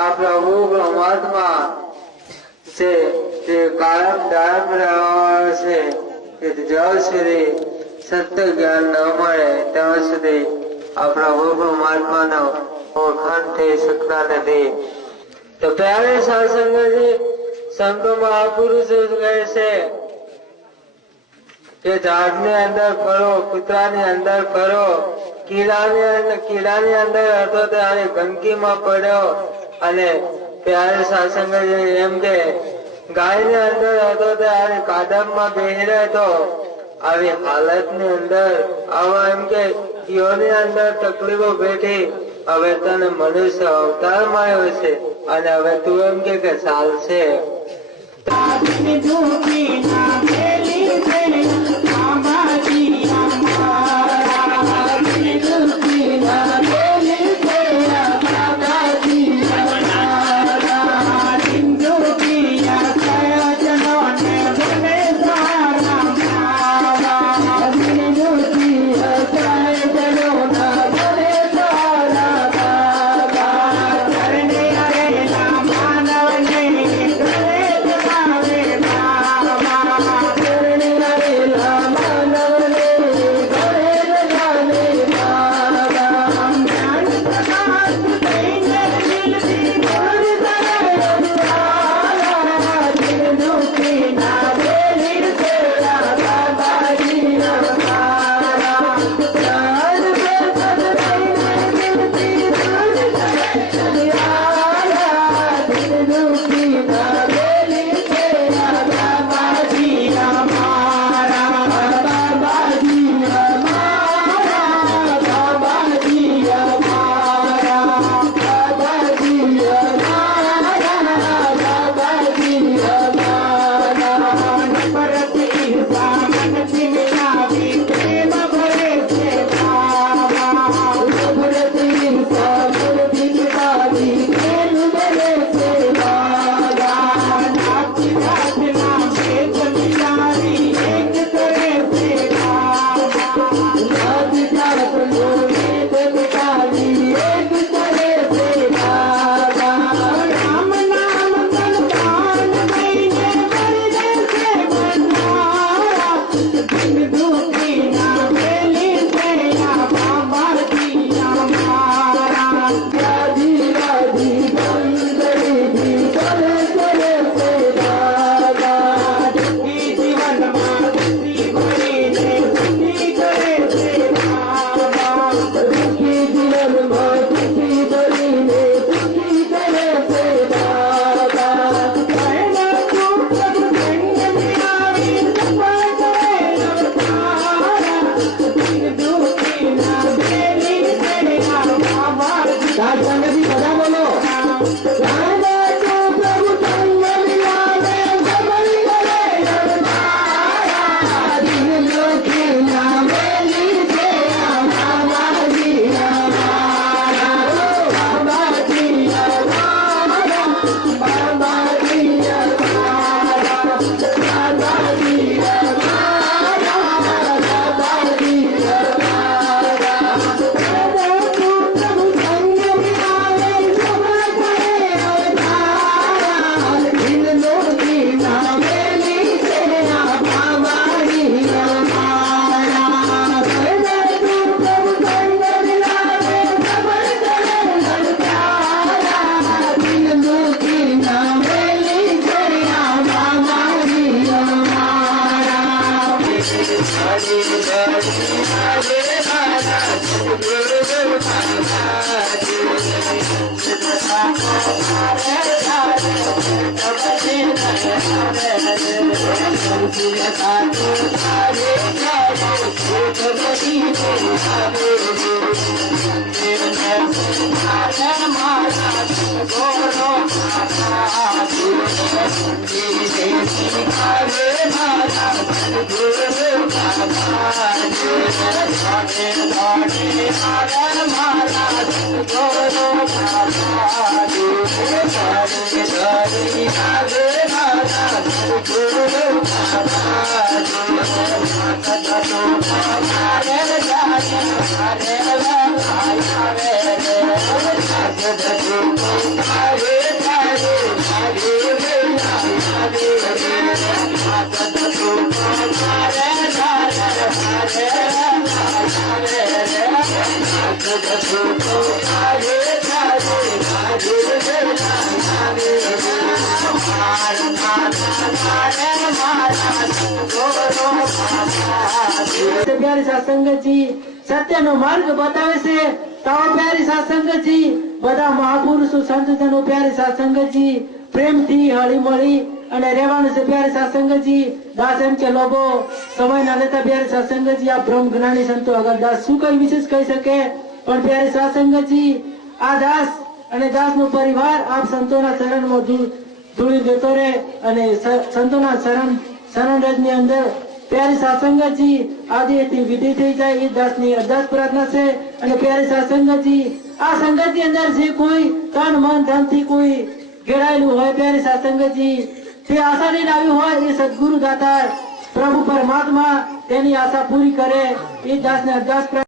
આ પ્રભુ પરમાત્મા છે તે કાયમ દાયમ રહેવાનો છે કે જ્યાં સુધી સત્ય જ્ઞાન ન મળે ત્યાં સુધી આ પ્રભુ પરમાત્માનો ઓળખાણ થઈ શકતા નથી। તો પ્યારે સત્સંગજી સંતો મહાપુરુષો કહે છે કે ઝાડની અંદર ફરો, કૂતરાની અંદર ફરો, કીડાની અંદર હતો ત્યારે ગંદકીમાં પડ્યો, અને પ્યારે સત્સંગજી એમ કે ગાયની અંદર હતો ત્યારે કાદવમાં બેહી રહેતો। આવી હાલતની અંદર આવા એમ કે યોની અંદર તકલીફો બેઠી, હવે તને મનુષ્ય અવતાર મળ્યો છે અને હવે તું એમ કે ચાલશે। Raja જી બધા બોલો प्यारे सत्संगत जी सत्य नो मार्ग बतावे से तो प्यारे सत्संगत जी बधा महापुरुषो संतजनो प्यारे सत्संगत जी प्रेम थी हળી મળી અને રહેવાનું છે प्यारे सत्संगत जी दास एम के लोगो समय न लेता प्यारे सत्संगत जी आ ब्रह्म ज्ञानी संतो अगर दास શું કઈ વિશેષ કહી શકે પણ प्यारे सत्संगत जी આ દાસ અને દાસ નો પરિવાર આપ સંતોના શરણમાં ધૂળી દેતો રહે અને સંતોના શરણ રજની અંદર प्यारे सत्संगत जी आदि विधि थी जाए ये दास ની અરદાસ પ્રાર્થના છે અને प्यारे सत्संगत जी આ સંગત ની અંદર જે કોઈ તન મન ધન થી કોઈ ઘેરાયેલું હોય प्यारे सत्संगत जी તે આશા લઈને આવ્યું હોય એ સદગુરુ દાતા પ્રભુ પરમાત્મા તેની આશા પૂરી કરે એ દાસ ને અરદાસ